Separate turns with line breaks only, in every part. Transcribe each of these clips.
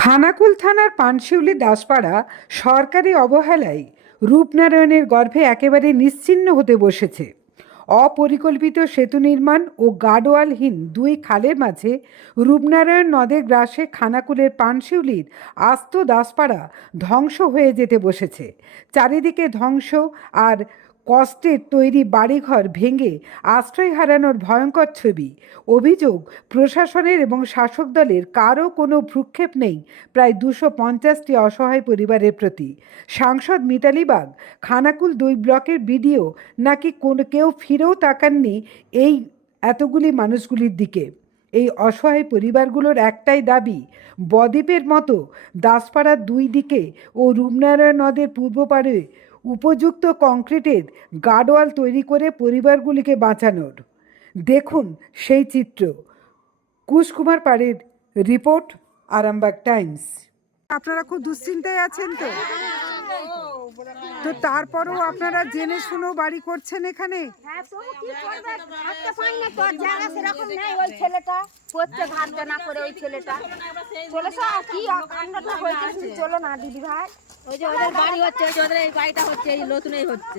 খানাকুল থানার পানশিউলি দাসপাড়া সরকারি অবহেলায় রূপনারায়ণের গর্ভে একেবারে নিশ্চিহ্ন হতে বসেছে। অপরিকল্পিত সেতু নির্মাণ ও গার্ডওয়ালহীন দুই খালের মাঝে রূপনারায়ণ নদের গ্রাসে খানাকুলের পানশিউলির আস্ত দাসপাড়া ধ্বংস হয়ে যেতে বসেছে। চারিদিকে ধ্বংস আর কষ্টের তৈরি বাড়িঘর ভেঙে আশ্রয় হারানোর ভয়ঙ্কর ছবি। অভিযোগ, প্রশাসনের এবং শাসক দলের কারও কোনো ভ্রুক্ষেপ নেই, প্রায় দুশো পঞ্চাশটি অসহায় পরিবারের প্রতি। সাংসদ মিতালি বাগ, খানাকুল দুই ব্লকের বিডিও, নাকি কোনো কেউ ফিরেও তাকাননি এই এতগুলি মানুষগুলির দিকে? এই অসহায় পরিবারগুলোর একটাই দাবি, বদ্বীপের মতো দাসপাড়ার দুই দিকে ও রূপনারায়ণ নদের পূর্ব পাড়ে উপযুক্ত কংক্রিটের গার্ডওয়াল তৈরি করে পরিবারগুলিকে বাঁচানোর। দেখুন সেই চিত্র। কুশকুমার পাড়ের রিপোর্ট, আরামবাগ টাইমস। আপনারা খুব দুশ্চিন্তায় আছেন তো? তো তারপরও আপনারা জেনে শুনেও বাড়ি করছেন এখানে?
হ্যাঁ তবু কি করবে? থাকতে পাই না তো আর সেরকম নেই ওই ছেলেটা। না করে ওই ছেলেটা। চলে কি হয়েছে চলো না দিদি ভাই।
ওই যে ওদের বাড়ি হচ্ছে ওই যে ওদের এই বাড়িটা হচ্ছে এই নতুন এই হচ্ছে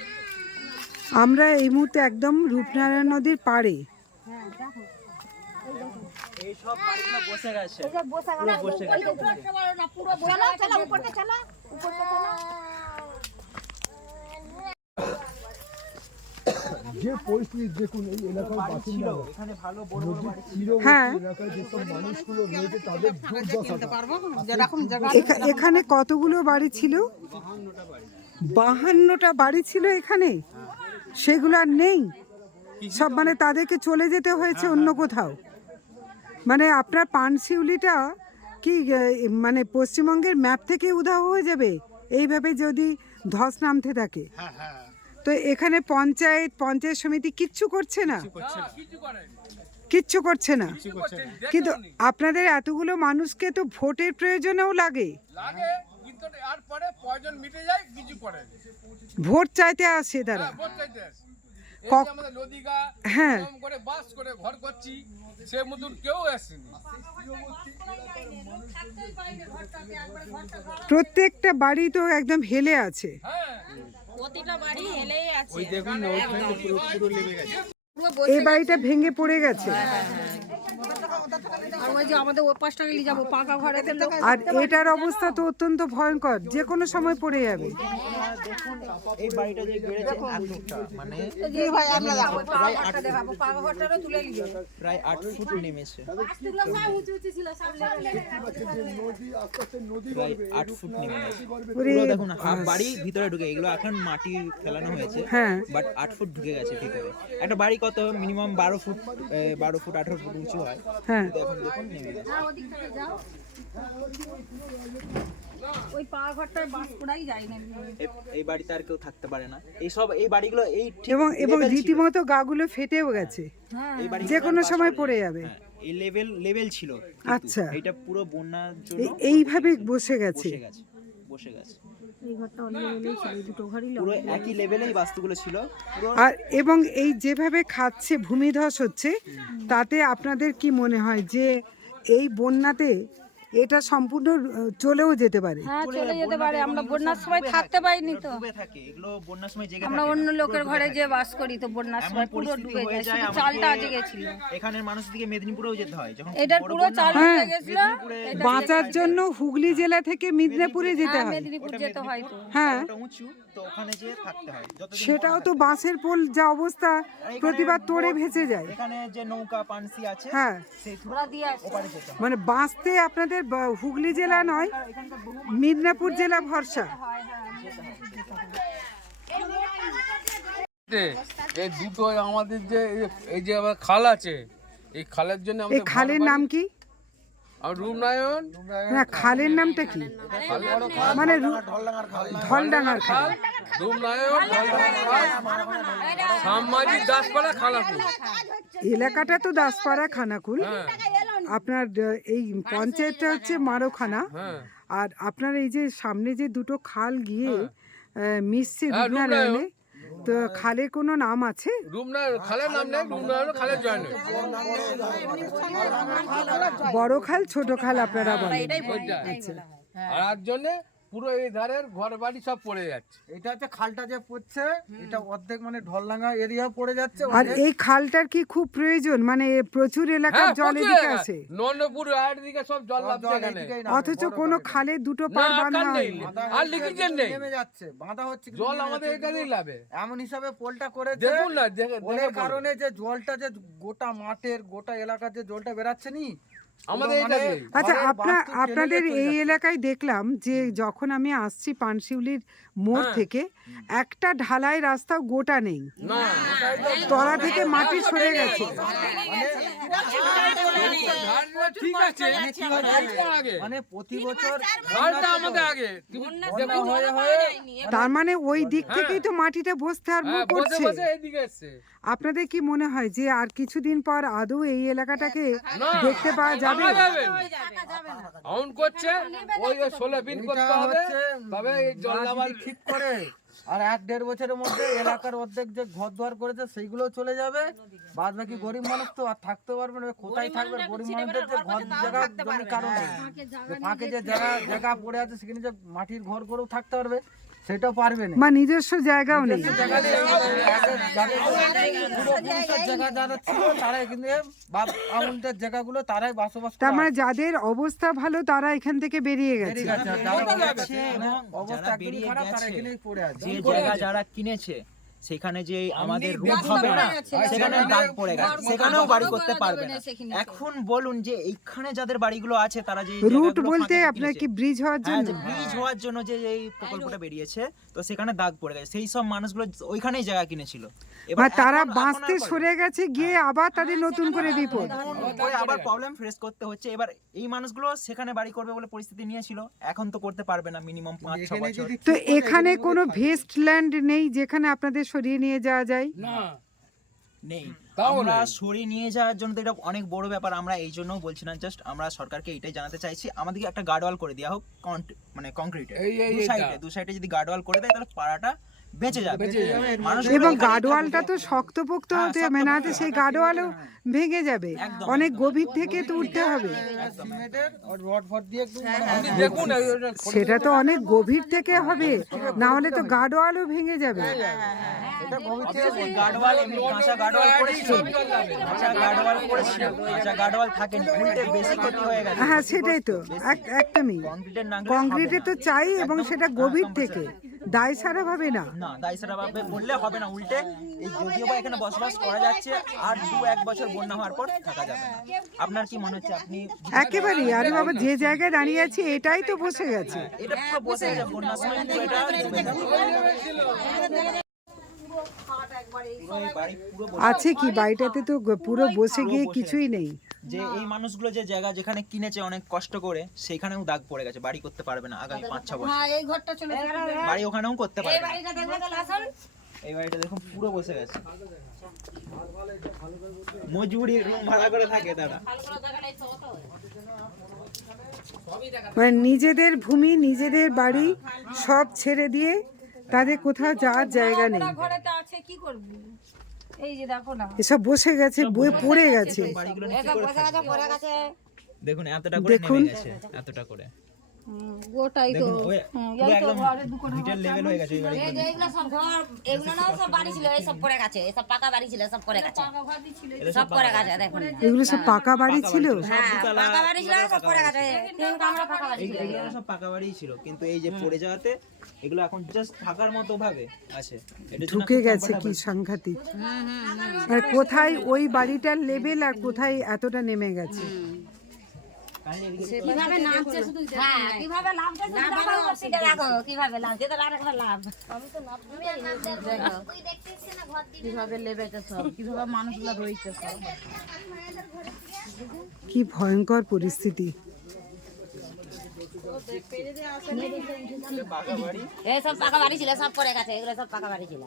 আমরা এই মুহূর্তে একদম রূপনারায়ণ নদীর পাড়ে।
হ্যাঁ দেখো
এই সব বাড়িগুলো বসে গেছে
এই যে
পরিস্থিতি দেখুন এই এলাকার বাসিন্দা
এখানে ভালো বড় বড় বাড়ি।
তীরবর্তী
হ্যাঁ।
মানুষগুলো রয়েছে তাদের
এখানে কতগুলো বাড়ি ছিল? বাহান্নটা বাড়ি ছিল এখানে? সেগুলো আর নেই। সব মানে তাদেরকে চলে যেতে হয়েছে অন্য কোথাও। মানে আপনার পানশিউলিটা কি মানে পশ্চিমবঙ্গের ম্যাপ থেকে উধাও হয়ে যাবে এইভাবে যদি ধস নামতে থাকে। তো এখানে পঞ্চায়েত পঞ্চায়েত সমিতি কিচ্ছু করছে না? কিচ্ছু করছে না। কিন্তু আপনাদের এতগুলো মানুষকে তো ভোটের প্রয়োজনেও লাগে।
লাগে কিন্তু আর পরে প্রয়োজন মিটে যায় কিছু করে
ভোট চাইতে আসে তারা
ভোট চাইতে আসে।
হ্যাঁ।
করে বাস করে ঘর করছি সে মতন কেউ আসেনি।
প্রত্যেকটা বাড়ি তো একদম হেলে আছে।
হ্যাঁ।
প্রতিটা বাড়ি হেলেই আছে।
গেছে।
আর ওই যে আমাদের ওই পাঁচটা গেলে যাব পাকা ঘরেতে লোক
আর এটার অবস্থা তো অত্যন্ত ভয়ঙ্কর যে কোনো সময় পড়ে যাবে।
এই বাড়িটা মানে গেছে। বাড়ি ভিতরে ঢুকে এগুলো এখন মাটি ফেলানো হয়েছে
হ্যাঁ।
বাট আট ফুট ঢুকে গেছে ভিতরে। একটা বাড়ি কত? মিনিমাম বারো ফুট বারো ফুট আঠারো ফুট উঁচু হয়।
হ্যাঁ।
নেমে
ওই বাস যায় না।
এই- বাড়িতে আর কেউ থাকতে পারে না। এই সব এই বাড়িগুলো এই
এবং এবং
level ছিল।
রীতিমতো গাগুলো ফেটেও গেছে।
এই বাড়িগুলো
যে কোনো সময়। পড়ে যাবে।
হ্যাঁ, এই লেভেল লেভেল ছিল
আচ্ছা।
এটা পুরো বন্যার জন্য
এইভাবে বসে গেছে।
বসে গেছে বসে গেছে।
এই ঘরটা অন্য লেভেলেই ছিল এই দুটো ঘরই
পুরো একই লেভেলেই বাস্তুগুলো ছিল।
আর এবং এই যেভাবে খাচ্ছে ভূমিধস হচ্ছে তাতে আপনাদের কি মনে হয় যে এই বন্যাতে এটা সম্পূর্ণ চলেও যেতে পারে।
হ্যাঁ চলে যেতে পারে। আমরা বন্যার সময় থাকতে পারিনি তো।
ডুবে থাকে এগুলো বন্যার সময় জেগে
আমরা অন্য লোকের ঘরে যে বাস করি তো বন্যার সময় পুরো ডুবে যায় শুধু চালটা আজকে গেছিল।
এখানের মানুষ দিকে মেদিনীপুরেও যেতে হয় যখন
এটার পুরো চাল
হয়,
হয়ে গেছিল
বাঁচার জন্য হুগলি জেলা থেকে মেদিনীপুরে যেতে
হ্যাঁ,
হয়।
মেদিনীপুর যেতে হয় তো।
হ্যাঁ।
উঁচু তো ওখানে যেয়ে থাকতে হয়
সেটাও তো বাঁশের পোল যা অবস্থা প্রতিবার তোড়ে ভেসে যায়।
এখানে যে নৌকা পানসি আছে
হ্যাঁ।
সেই
দিয়ে আসছে।
ওপারে যেতে হয়।
মানে বাঁচতে আপনাদের বা- হুগলি জেলা নয় মিদনাপুর জেলা ভরসা।
এই দুটো আমাদের যে এই- যে আবার খাল আছে এই খালের জন্য
এই
আমাদের
খালের নাম কি?
আর রূপনারায়ণ?
না খালের নামটা কি? মানে রু- খাল।
রূপনারায়ণ শ্যামমাঝি দাসপাড়া খালাপুর
এলাকাটা তো দাসপাড়া খানাকুল। আপনার এই পঞ্চায়েতটা হচ্ছে মারোখানা।
হ্যাঁ।
আর আপনার এই যে সামনে যে দুটো খাল গিয়ে মিশছে
হ্যাঁ,
লাইনে তো খালে কোনো নাম আছে?
রূপনারায়ণ খালের নাম নেই রূপনারায়ণ খালের জয়
বড় খাল ছোট খাল আপনারা বলেন।
আর আর জন্য পুরো এই ধারের ঘর বাড়ি সব পড়ে যাচ্ছে।
এটা হচ্ছে খালটা যে পড়ছে এটা অর্ধেক মানে ঢলডাঙ্গা এরিয়া পড়ে যাচ্ছে
আর এই খালটার কি খুব প্রয়োজন? মানে প্রচুর এলাকার
হ্যাঁ
জল এদিকে আছে।
নন্দপুর আর দিকে সব জল লাগছে এখানে।
অথচ কোনো খালে দুটো পার বাঁধা
নেই। আর লিখিজেন নেই।
নেমে যাচ্ছে বাঁধা হচ্ছে
জল আমাদের এখানেই লাভে।
এমন হিসাবে পোলটা করে
দেখুন না।
কারণে যে জলটা যে গোটা মাঠের গোটা এলাকার যে জলটা বেরাচ্ছে নি মানে।
আচ্ছা আপনার আপনাদের এই এলাকায় দেখলাম যে যখন আমি আসছি পানশিউলির মোড়
হ্যাঁ।
থেকে একটা ঢালাই রাস্তা গোটা নেই। তলা থেকে মাটি সরে গেছে।
ঠিক আছে
মানে প্রতি বছর
আমাদের আগে। তুমি
বন্যা হয়ে হয়ে।
তার মানে ওই দিক থেকেই তো মাটিতে বসতে আরম্ভ
হ্যাঁ বসে
করছে। আপনাদের কি মনে হয় যে আর কিছুদিন পর আদৌ এই এলাকাটাকে দেখতে পাওয়া যাবে?
করছে ওই যে ষোলো বিন করতে হবে। তবে এই জল
ঠিক করে। আর এক দেড় বছরের মধ্যে এলাকার অর্ধেক যে ঘর দোয়ার করেছে সেইগুলো চলে যাবে। বাদ বাকি গরিব মানুষ তো আর থাকতে পারবে না। কোথায় থাকবে? গরিব মানুষদের যে ঘর জায়গা জমি কারণে। ফাঁকে যে জায়গা জায়গা পড়ে আছে সেখানে যে মাটির ঘর করেও থাকতে পারবে। সেটাও পারবে না।
মানে নিজস্ব জায়গাও নেই। তার মানে যাদের অবস্থা ভালো তারা এখান থেকে বেরিয়ে গেছে।
অবস্থা খারাপ তারা এখানেই পড়ে আছে।
জায়গা যারা কিনেছে সেখানে যে আমাদের রুট হবে না সেখানে দাগ পড়ে গেছে সেখানেও বাড়ি করতে পারবে না। এখন বলুন যে এইখানে যাদের বাড়িগুলো আছে তারা যে
রুট বলতে আপনার কি ব্রিজ হওয়ার
হ্যাঁ
জন্য?
ব্রিজ হওয়ার জন্য যে এই প্রকল্পটা বেরিয়েছে তো সেখানে দাগ পড়ে গেছে। সেই সব মানুষগুলো ওইখানেই জায়গা কিনেছিল। এবার
তারা বাঁচতে সরে গেছে গিয়ে আবার তাদের নতুন করে বিপদ।
পরে আবার প্রবলেম ফেস করতে হচ্ছে। এবার এই মানুষগুলো সেখানে বাড়ি করবে বলে পরিস্থিতি নিয়েছিল এখন তো করতে পারবে না মিনিমাম পাঁচ ছ বছর।
তো এখানে কোনো ভেস্ট ল্যান্ড নেই যেখানে আপনাদের সরিয়ে নিয়ে যাওয়া যায়?
না।
নেই।
তাও
আমরা। সরিয়ে নিয়ে যাওয়ার জন্য তো এটা অনেক বড় ব্যাপার আমরা এই জন্য বলছি না জাস্ট আমরা সরকারকে এটাই জানাতে চাইছি আমাদেরকে একটা গার্ডওয়াল করে দেওয়া হোক মানে কংক্রিটের দু সাইডে দু সাইডে যদি গার্ডওয়াল করে দেয় তাহলে পাড়াটা বেঁচে যাবে। মানুষ
এবং গার্ডওয়ালটা তো শক্তপোক্ত হতে হবে। না হলে সেই গার্ডওয়ালও ভেঙে যাবে। অনেক গভীর থেকে তো উঠতে হবে।
সিমেন্টের আর রড ফড দিয়ে একটু মানে
আপনি দেখুন এই- এই-
সেটা তো অনেক গভীর থেকে হবে। না হলে তো গার্ডওয়ালও ভেঙে যাবে।
এটা গভীর
গার্ডওয়াল এমনি কাঁচা গার্ডওয়াল করেছিল কাঁচা গার্ডওয়াল করেছিল কাঁচা গার্ডওয়াল থাকেনি উল্টে বেশি ক্ষতি হয়ে গেছে
হ্যাঁ সেটাই তো এক- একদমই
কংক্রিটের না
কংক্রিটে তো চাই এবং সেটা গভীর থেকে দায় সারা ভাবে না
না দায়সারা ভাবে বললে হবে না উল্টে এই যদিও বা এখানে বসবাস করা যাচ্ছে আর দু এক বছর বন্যা হওয়ার পর থাকা যাবে না আপনার কি মনে হচ্ছে আপনি
একেবারেই আরে বাবা যে জায়গায় দাঁড়িয়ে আছি এটাই তো বসে গেছে
এটা পুরো বসে গেছে বন্যার সময় এটা
আছে। কি? বাড়িটাতে তো পুরো বসে গিয়ে কিছুই নেই।
যে এই মানুষগুলো যে জায়গা যেখানে কিনেছে অনেক কষ্ট করে সেখানেও দাগ পড়ে গেছে। বাড়ি করতে পারবে না আগামী পাঁচ ছ বছর।
এই ঘরটা চলে
বাড়ি ওখানেও করতে পারবে না।
বাড়িটা দেখবে
এই বাড়িটা দেখুন পুরো বসে গেছে। মজুরি রুম ভাড়া করে থাকে তারা।
মানে নিজেদের ভূমি নিজেদের বাড়ি সব ছেড়ে দিয়ে তাদের কোথাও যাওয়ার জায়গা নেই।
ঘরেটা আছে কি করবি? এই যে দেখো না।
এসব বসে গেছে বই পড়ে গেছে
দেখুন এতটা করে
দেখুন।
নেমে গেছে এতটা করে।
গোটাই তো।
দেখুন ওই পুরো একদম ভিটের লেভেল হয়ে গেছে এই বাড়িগুলো
এই সব ঘর এগুলো না সব বাড়ি ছিল এই সব পড়ে গেছে এসব পাকা বাড়ি ছিল সব পড়ে গেছে। সব পড়ে গেছে দেখুন।
এগুলো সব পাকা বাড়ি ছিল?
হ্যাঁ পাকা বাড়ি ছিল সব পড়ে গেছে তিন কামরা পাকা বাড়ি ছিল।
এগুলো সব পাকা বাড়িই ছিল কিন্তু এই যে পড়ে যাওয়াতে এগুলো এখন জাস্ট ফাঁকার মতো ভাবে আছে।
ঢুকে গেছে কি সাংঘাতিক? আর কোথায় ওই বাড়িটার লেভেল আর কোথায় এতটা নেমে গেছে?
কীভাবে নামছে শুধু হ্যাঁ কীভাবে নামছে শুধু দেখো সেটা দেখো কীভাবে নামছে তো আর একটা লাভ। আমি তো দেখো। কীভাবে লেবেছে সব কীভাবে মানুষগুলো রয়েছে সব।
কি ভয়ঙ্কর পরিস্থিতি।
সব পাকা বাড়ি ছিল সব পরে গেছে এগুলো সব পাকা বাড়ি ছিল।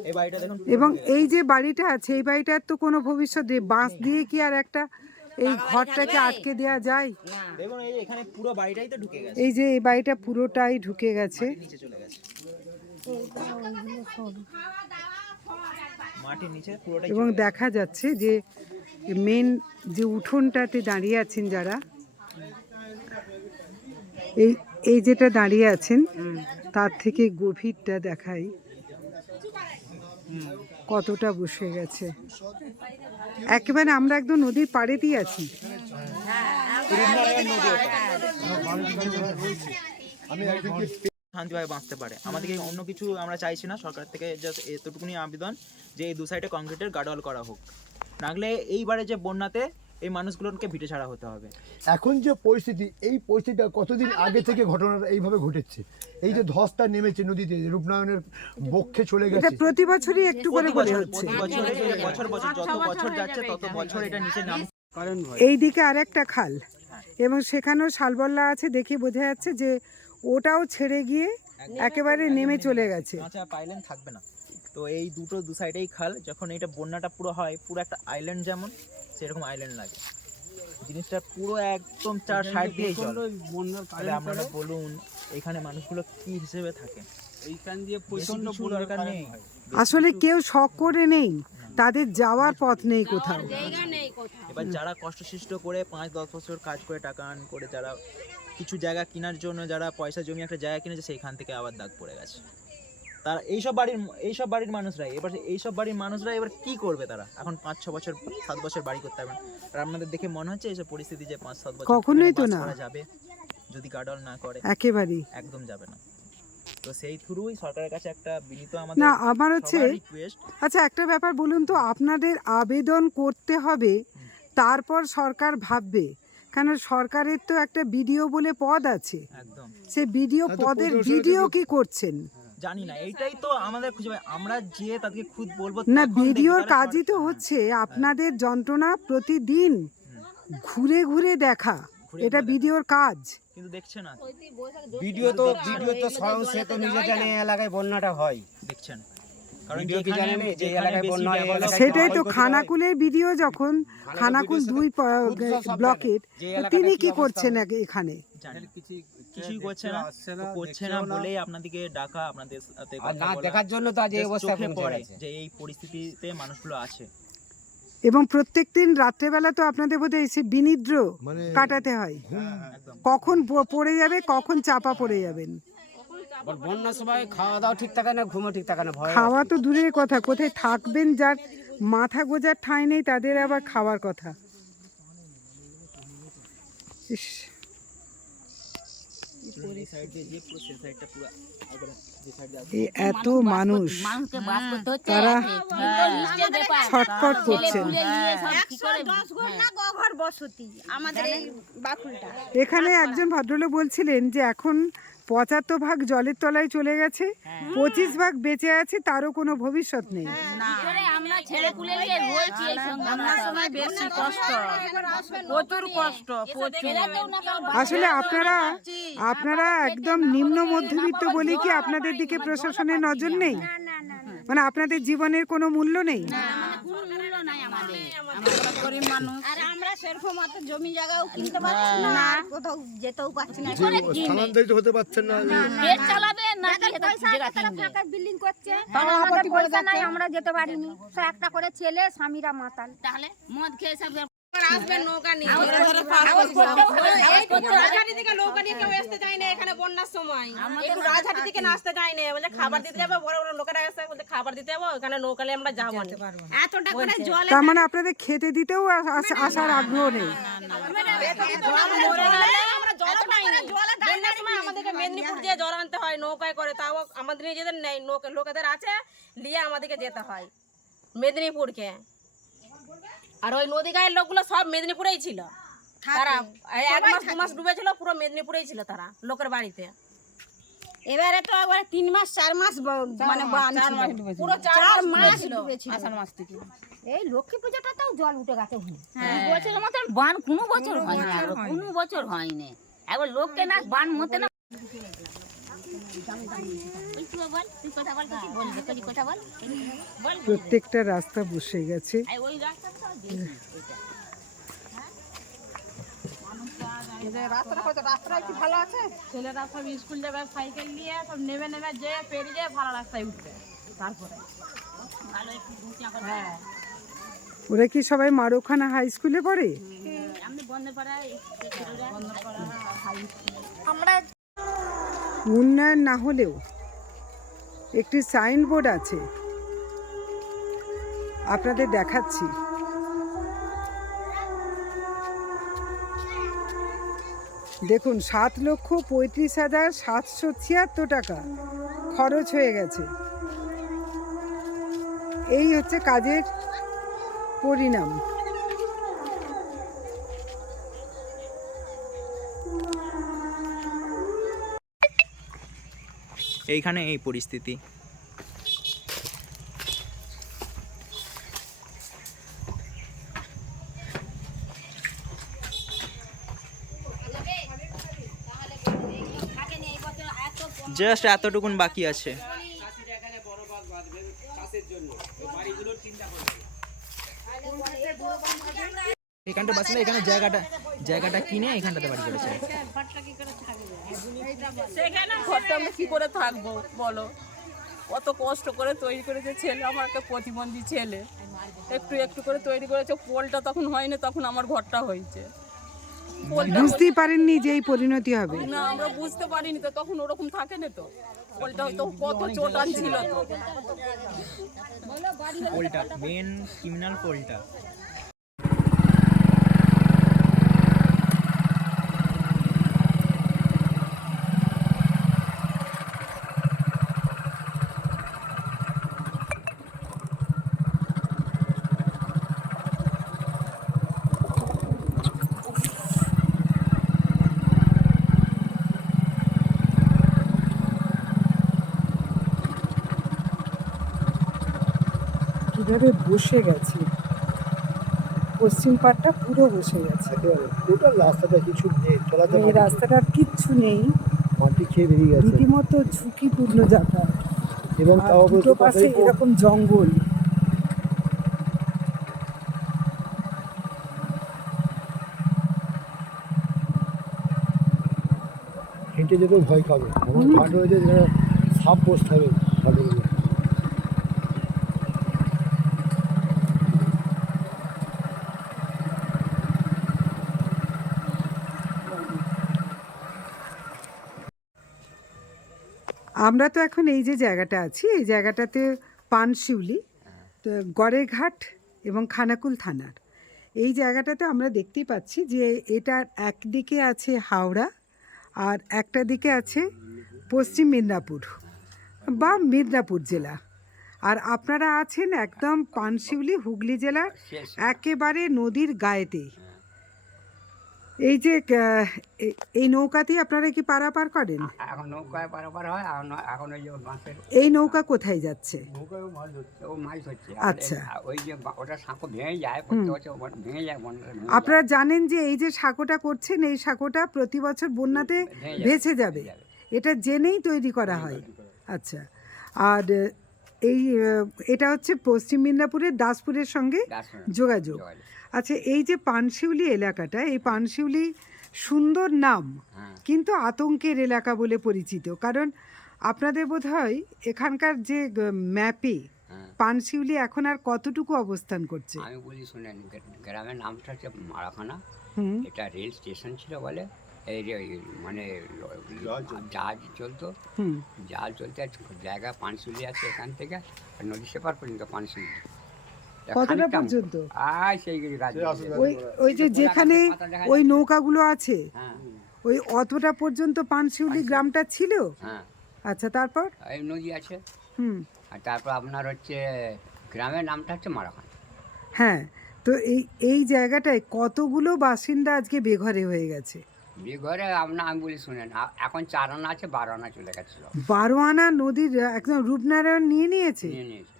এই বাড়িটা দেখুন।
এবং এই যে বাড়িটা আছে এই বাড়িটার তো কোনো ভবিষ্যৎ বাঁশ দিয়ে কি আর একটা এই ঘরটাকে আটকে দেওয়া যায়।
দেখুন এই এখানে পুরো বাড়িটাই তো ঢুকে গেছে।
এই যে এই বাড়িটা পুরোটাই ঢুকে গেছে।
নিচে চলে গেছে। মাটির নিচে পুরোটাই
এবং দেখা যাচ্ছে যে মেন যে উঠোনটাতে দাঁড়িয়ে আছেন যারা এই এই যেটা দাঁড়িয়ে আছেন তার থেকে গভীরটা দেখাই। কতটা বসে গেছে। একেবারে আমরা একদম নদীর পাড়ে দিয়ে আছি
শান্তিভাবে বাঁচতে পারে। আমাদেরকে অন্য কিছু আমরা চাইছি না, সরকার থেকে জাস্ট এতটুকুনি আবেদন যে এই দু সাইডে কংক্রিটের গার্ডওয়াল করা হোক। নাগলে এইবারে যে বন্যাতে এই মানুষগুলোকে ভিটে ছাড়া হতে হবে।
এখন যে পরিস্থিতি এই পরিস্থিতিটা কতদিন আগে থেকে ঘটনাটা এইভাবে ঘটেছে? এই যে ধসটা নেমেছে নদীতে রূপনারায়ণের বক্ষে চলে
এটা
গেছে।
প্রতি বছরই একটু করে বলে হচ্ছে।
বছর বছর বছর যত বছর যাচ্ছে তত বছর এটা নিচে নাম
এই দিকে আর একটা খাল এবং সেখানেও শালবল্লা আছে দেখে বোঝা যাচ্ছে যে ওটাও ছেড়ে গিয়ে একেবারে নেমে চলে গেছে।
কাঁচা আইল্যান্ড থাকবে না। তো এই দুটো দু সাইডেই খাল যখন এটা বন্যাটা পুরো হয় পুরো একটা আইল্যান্ড যেমন সেরকম আইল্যান্ড লাগে। জিনিসটা পুরো একদম চার সাইড চলে। তাহলে আপনারা বলুন এখানে মানুষগুলো কি হিসেবে থাকে?
এইখান দিয়ে
কিছু দরকার নেই।
আসলে কেউ শখ করে নেই তাদের যাওয়ার পথ নেই কোথাও।
এবার যারা কষ্টসৃষ্ট করে পাঁচ দশ বছর কাজ করে টাকা আর্ন করে যারা কিছু জায়গা কেনার জন্য যারা পয়সা জমি একটা জায়গা কিনেছে সেইখান থেকে আবার দাগ পড়ে গেছে। তারা এইসব বাড়ির এইসব বাড়ির মানুষরাই। এবার এইসব বাড়ির মানুষরা এবার কি করবে তারা? এখন পাঁচ ছ বছর সাত বছর বাড়ি করতে পারবে না। আর আপনাদের দেখে মনে হচ্ছে এইসব পরিস্থিতি যে পাঁচ সাত বছর
কখনোই তো না।
যাবে যদি গার্ডওয়াল না করে
একেবারেই।
একদম যাবে না। তো সেই থ্রুই সরকারের কাছে একটা বিনীত আমাদের
না আমার হচ্ছে আচ্ছা একটা ব্যাপার বলুন তো আপনাদের আবেদন করতে হবে তারপর সরকার ভাববে। কেন সরকারের তো একটা বিডিও বলে পদ আছে।
একদম।
সে বিডিও পদের ভিডিও কি করছেন?
জানি না এইটাই তো আমাদের খুঁজে পাই- আমরা যে তাদেরকে খুদ বলব
না ভিডিওর কাজই তো হচ্ছে আপনাদের যন্ত্রণা প্রতিদিন ঘুরে ঘুরে দেখা। এটা ভিডিওর কাজ।
কিন্তু দেখছে না।
ভিডিও তো ভিডিও তো স্বয়ং সে তো নিজে জানে এলাকায় বন্যাটা হয়।
দেখছেন
হয়,
সেটাই তো খানাকুলের ভিডিও যখন খানাকুল দুই ব্লকের তিনি
কি
করছেন এখানে?
জানি না।
কিছু
কিছুই করছে না তো করছে না বলেই আপনাদেরকে ডাকা আপনাদের সাথে
না দেখার জন্য তো আজ এই অবস্থা
পড়ে যে এই পরিস্থিতিতে মানুষগুলো আছে।
এবং প্রত্যেকদিন রাত্রেবেলা তো আপনাদের বোধহয় এসে বিনিদ্র
মানে
কাটাতে হয়। কখন প- পড়ে যাবে কখন চাপা পড়ে যাবেন?
বন্যার সময় খাওয়া দাওয়া ঠিক থাকে না ঘুমও ঠিক থাকে না
খাওয়া তো দূরের কথা কোথায় থাকবেন যার মাথা গোজার ঠাঁই নেই তাদের আবার খাওয়ার কথা। ইস,
এই সাইড দিয়ে যে পুরো সেই সাইডটা পুরো একবারে যে সাইড দিয়ে
এই এত মানুষ।
মানুষকে বাস করতে হচ্ছে।
তারা
হ্যাঁ।
ছটফট করছেন
একশো দশ ঘর না গ ঘর বসতি আমাদের এই বাকুলটা।
এখানে একজন ভদ্রলোক বলছিলেন যে এখন পঁচাত্তর ভাগ জলের তলায় চলে গেছে পঁচিশ ভাগ বেঁচে আছে তারও কোনো ভবিষ্যৎ নেই।
আমরা ছেলে পুলে নিয়ে রয়েছি এই
আমার সময় বেশি কষ্ট। প্রচুর কষ্ট
আসলে আপনারা আপনারা একদম নিম্ন মধ্যবিত্ত বলি কি আপনাদের দিকে প্রশাসনের নজর নেই? মানে আপনাদের জীবনের কোনো মূল্য নেই?
গরিব আমরা সেরকম জমি জায়গাও কিনতে পারছি না কোথাও যেতেও পারছি না।
স্থানান্তরিত না।
পেট চালাবে না
পয়সা আছে, তারা ফাঁকা বিল্ডিং করছে। আমাদের পয়সা নাই আমরা যেতে পারিনি। তো একটা করে ছেলে স্বামীরা মাতাল।
তাহলে মদ খেয়ে সব
নৌকা নিয়ে।
রাজহাটি থেকে নৌকা নিয়ে কেউ আসতে চায় না এখানে বন্যার সময়। একটু রাজহাটি থেকে না আসতে চায় না। বলে খাবার দিতে যাব বড় বড় লোকেরা এসে বলছে খাবার দিতে যাব এখানে নৌকালে আমরা যাব
এতটা করে জল
তার মানে আপনাদের খেতে দিতেও আস- আস- আসার আগ্রহ নেই।
মেদিনীপুর দিয়ে জল আনতে হয় নৌকায় করে। তাও আমাদের নিজেদের নেই নৌকা লোকেদের আছে নিয়ে আমাদেরকে যেতে হয়। মেদিনীপুরকে। আর ওই নদী গায়ের লোকগুলো সব মেদিনীপুরেই ছিল। তারা এক মাস দু মাস ডুবেছিল পুরো মেদিনীপুরেই ছিল তারা লোকের বাড়িতে।
এবারে তো একবারে তিন মাস চার মাস মানে বান
পুরো চার
চার
মাস
মাস
ছিল। মাস থেকে।
এই লক্ষ্মী পূজাটাতেও জল উঠে গেছে ওখানে
বছরের মতন বান কোনো বছর হয় না কোনো বছর হয়নি।
একবার লোককে না বান মতে না বল তুই কথা বল কি বলবে তুই কথা বল। বল
প্রত্যেকটা রাস্তা বসে গেছে।
ওই রাস্তাটা
রাস্তাটা কি ভালো আছে
ছেলেরা সব স্কুল সাইকেল নিয়ে সব নেমে নেমে পেরিয়ে ভালো রাস্তায় উঠবে তারপরে হ্যাঁ
ওরা কি সবাই মারোখানা হাই স্কুলে পড়ে? উন্নয়ন না হলেও একটি সাইনবোর্ড আছে। আপনাদের দেখাচ্ছি। দেখুন, সাত লক্ষ পঁয়ত্রিশ হাজার সাতশো ছিয়াত্তর টাকা খরচ হয়ে গেছে। এই হচ্ছে কাজের পরিণাম।
এইখানে এই পরিস্থিতি। জাস্ট এতটুকুন বাকি আছে। এখানটা বাস এখানে জায়গাটা জায়গাটা কিনে এখানটাতে বাড়ি করেছে।
সেখানে ঘরটা আমরা কি করে থাকব, বলো? কত কষ্ট করে তৈরি করেছে ছেলে আমার, একটা প্রতিবন্ধী ছেলে। একটু একটু করে তৈরি করেছে, পোলটা তখন হয়নি, তখন আমার ঘরটা হয়েছে।
বুঝতেই পারেননি যে এই পরিণতি হবে।
না আমরা বুঝতে পারিনি তো তখন ওরকম থাকে না তো পোলটা হয়তো কত চোট আনছিল তো।
পোলটা মেন ক্রিমিনাল পোলটা।
কীভাবে বসে গেছে। পশ্চিম পাটটা পুরো বসে গেছে।
টোটাল রাস্তাটা কিছু নেই
এই রাস্তাটার কিচ্ছু নেই।
মাটি খেয়ে বেরিয়ে গেছে।
রীতিমতো ঝুঁকিপূর্ণ যাতায়াত।
এবং
দুটো পাশে এরকম জঙ্গল।
হেঁটে যেতেও ভয় খাবে। এমন ঘাট হয়েছে যেখানে সাপ বসতে হবে ঘাটের
আমরা তো এখন এই যে জায়গাটা আছি এই জায়গাটাতে পানশিউলি তো গড়ের ঘাট এবং খানাকুল থানার। এই জায়গাটাতে আমরা দেখতেই পাচ্ছি যে এটার একদিকে আছে হাওড়া আর একটা দিকে আছে পশ্চিম মেদিনীপুর বা মেদিনীপুর জেলা। আর আপনারা আছেন একদম পানশিউলি হুগলি জেলার একেবারে নদীর গায়েতে এই যে এই নৌকাতেই আপনারা কি পারাপার করেন?
এখন নৌকায় পারাপার হয় এখন এখন ওই যে বাঁশের
এই নৌকা কোথায় যাচ্ছে?
নৌকায় মাছ ধরছে ও মাছ হচ্ছে
আচ্ছা।
ওই যে ওটা সাঁকো ভেঙে যায় বছর ওটা ভেঙে যায়
আপনারা জানেন যে এই যে সাঁকোটা করছেন এই সাঁকোটা প্রতি বছর বন্যাতে ভেসে যাবে। এটা জেনেই তৈরি করা হয়। আচ্ছা। আর এই এটা হচ্ছে পশ্চিম মেদিনীপুরের দাসপুরের সঙ্গে যোগাযোগ। আচ্ছা এই যে পানশিউলি এলাকাটা এই পানশিউলি সুন্দর নাম
হ্যাঁ।
কিন্তু আতঙ্কের এলাকা বলে পরিচিত। কারণ আপনাদের বোধ হয় এখানকার যে ম্যাপে
হ্যাঁ।
পানশিউলি এখন আর কতটুকু অবস্থান করছে?
আমি বলি শুনেন গ্রামের নামটা হচ্ছে মারাখানা। এটা রেল স্টেশন ছিল বলে এই মানে জাহাজ চলতো।
হুম।
জাহাজ চলতে জায়গা পানশুলি আছে এখান থেকে আর নদী সেপার পর্যন্ত পানশুলি
কতটা পর্যন্ত?
আয় সেই রাজ্য
ওই ওই যে যেখানে ওই নৌকাগুলো আছে
হ্যাঁ।
ওই অতটা পর্যন্ত পানশিউলি গ্রামটা ছিল?
হ্যাঁ।
আচ্ছা তারপর?
এই নদী আছে।
হুম।
আর তারপর আপনার হচ্ছে গ্রামের নামটা হচ্ছে মারাখানা।
হ্যাঁ তো এই এই জায়গাটায় কতগুলো বাসিন্দা আজকে বেঘরে হয়ে গেছে?
বিঘরে আপনার আমি বলি শুনেন এখন চার আনা আছে বারো আনা চলে গেছে সব
বারো আনা নদীর একদম রূপনারায়ণ নিয়ে নিয়েছে?
নিয়ে নিয়েছে।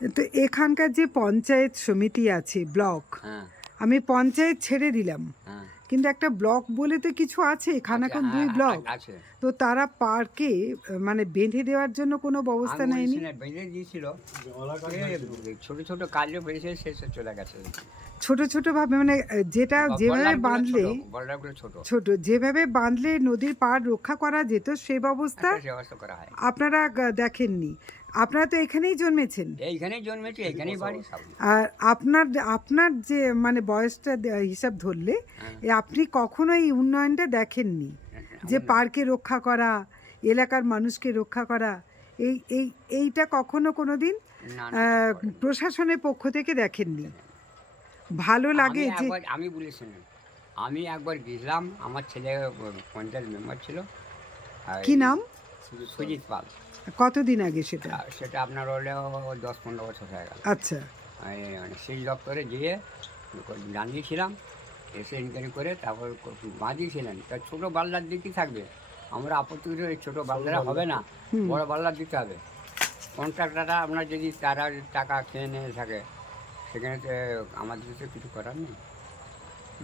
তো এখানকার যে পঞ্চায়েত সমিতি আছে ব্লক
হ্যাঁ।
আমি পঞ্চায়েত ছেড়ে দিলাম।
হ্যাঁ।
কিন্তু একটা ব্লক বলে তো কিছু আছে খানাকুল
হ্যাঁ,
দুই ব্লক। তো তারা পার্কে মানে বেঁধে দেওয়ার জন্য কোনো ব্যবস্থা নেয়নি?
বেঁধে দিয়েছিল। ছোট ছোট কাজও শেষে চলে গেছে।
ছোট ছোট ভাবে মানে যেটা যেভাবে বাঁধলে
ছোট
যেভাবে বাঁধলে নদীর পাড় রক্ষা করা যেত সে ব্যবস্থা আপনারা দেখেননি। আপনারা তো এখানেই জন্মেছেন।
এইখানেই জন্মেছি এইখানেই বাড়ি।
আর আপনার আপনার যে মানে বয়সটা হিসাব ধরলে এ আপনি কখনো এই উন্নয়নটা দেখেননি। যে পার্কে রক্ষা করা এলাকার মানুষকে রক্ষা করা এই এই এইটা কখনো কোনো দিন প্রশাসনের পক্ষ থেকে দেখেননি? ভালো লাগে
আমি
যে
আমি বলি শুনুন আমি একবার গেছিলাম আমার ছেলে পঞ্চায়েত মেম্বার ছিল।
কি নাম?
সুজিত পাল।
কতদিন আগে সেটা?
সেটা আপনার হলে দশ পনেরো বছর হয়ে গেল।
আচ্ছা।
মানে সেই দপ্তরে গিয়ে জানিয়েছিলাম এসে ইনকোয়ারি করে তারপর বাঁধিয়েছিলেন তা ছোটো বাল্লার দিকই থাকবে। আমরা আপত্তি করি ওই ছোটো বাল্লারা হবে না। বড় বাল্লার দিতে হবে। কন্ট্রাক্টাররা আপনার যদি তারা টাকা খেয়ে নিয়ে থাকে সেখানে তো আমাদের তো কিছু করার নেই।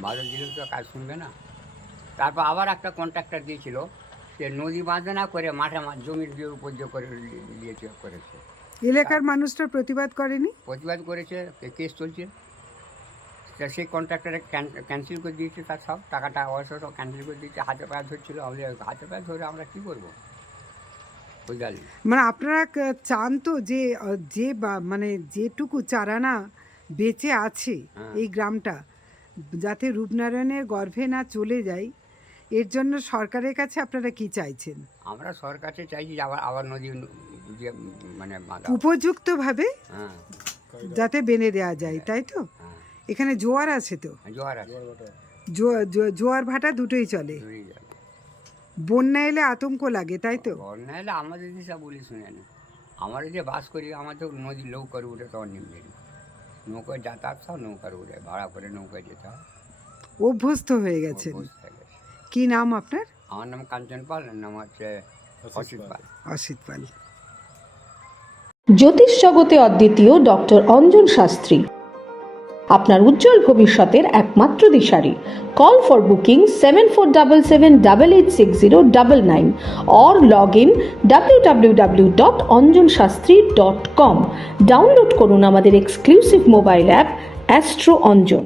বাজার দিলে তো কাজ শুনবে না। তারপর আবার একটা কন্ট্রাক্টর দিয়েছিল সে নদী বাঁধে না করে মাঠে জমির দিয়ে দিয়ে করে দিয়েছে করেছে।
এলাকার মানুষটা প্রতিবাদ করেনি?
প্রতিবাদ করেছে কেস চলছে। তা সেই কন্ট্রাক্টরে ক্যান্সেল করে দিয়েছে তার সব টাকাটা অবশ্য সব ক্যান্সেল করে দিয়েছে হাতে পায়ে ধরছিল আমাদের হাতে পায়ে ধরে আমরা কী করব?
মানে আপনারা চান তো যে যে বা- মানে যেটুকু চারানা বেঁচে আছে
হ্যাঁ।
এই গ্রামটা যাতে রূপনারায়ণের গর্ভে না চলে যায় এর জন্য সরকারের কাছে আপনারা কি চাইছেন?
আমরা সরকারকে চাইছি যে আবার আবার নদী মানে
উপযুক্তভাবে
হ্যাঁ।
যাতে বেঁধে দেওয়া যায় তাই তো?
হ্যাঁ।
এখানে জোয়ার আছে তো?
জোয়ার আছে।
জোয়ার ভাটা। দুটোই চলে। বন্যা এলে আতঙ্ক লাগে তাই তো?
বন্যা এলে আমাদের দিশা বলি শুনে না। আমরা যে বাস করি আমাদের নদী নৌকার উঠে তখন নেমে যাই নৌকায় যাতায়াত সব নৌকার উঠে ভাড়া করে নৌকায় যেতে হয়।
অভ্যস্ত হয়ে গেছেন।
অভ্যস্ত হয়ে গেছে।
কি নাম আপনার?
আমার নাম কাঞ্চন পাল নাম হচ্ছে অসিত পাল।
অসিত পাল।
জ্যোতিষ জগতে অদ্বিতীয় ডক্টর অঞ্জন শাস্ত্রী। আপনার উজ্জ্বল ভবিষ্যতের একমাত্র দিশারি। Call for booking seven four double seven double eight six zero double nine or log in W W W dot Anjan Shastri dot com download করুন আমাদের exclusive mobile app astro Anjan